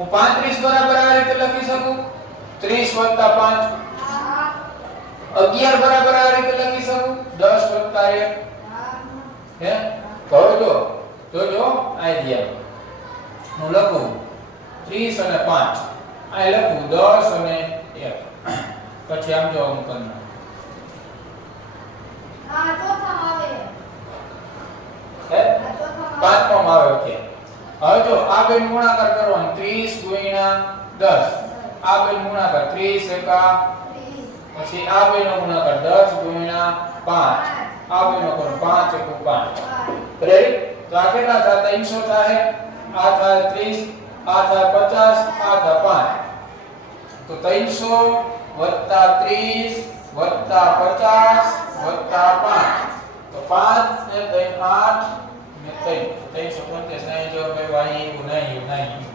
હું 35 બરાબર આ રીતે લખી શકું 30 + 5 11 બરાબર આ રીતે લખી શકું 10 + 1 હે જોજો આઈડિયા હું લખું 30 અને 5 આ લખું 10 અને 1 પછી આમ જો હું કરું હા ચોથામાં આવે હે પાંચમાં આવે છે હવે જો આ બે ગુણાકાર કરવાનો 30 * 10 આ બે ગુણાકાર 30 એકા પછી આ બે નો ગુણાકાર 10 * 5 આ બે નો કરો 5 એકુ 5 રેડી તો આ કેટલા થાય 300 થાય આ થાય 30 આ થાય 50 આ થાય 5 તો 300 + 30 + 50 + 5 તો 5 ને 3 8 ને 3 375 જો ભાઈ વાહી નહીં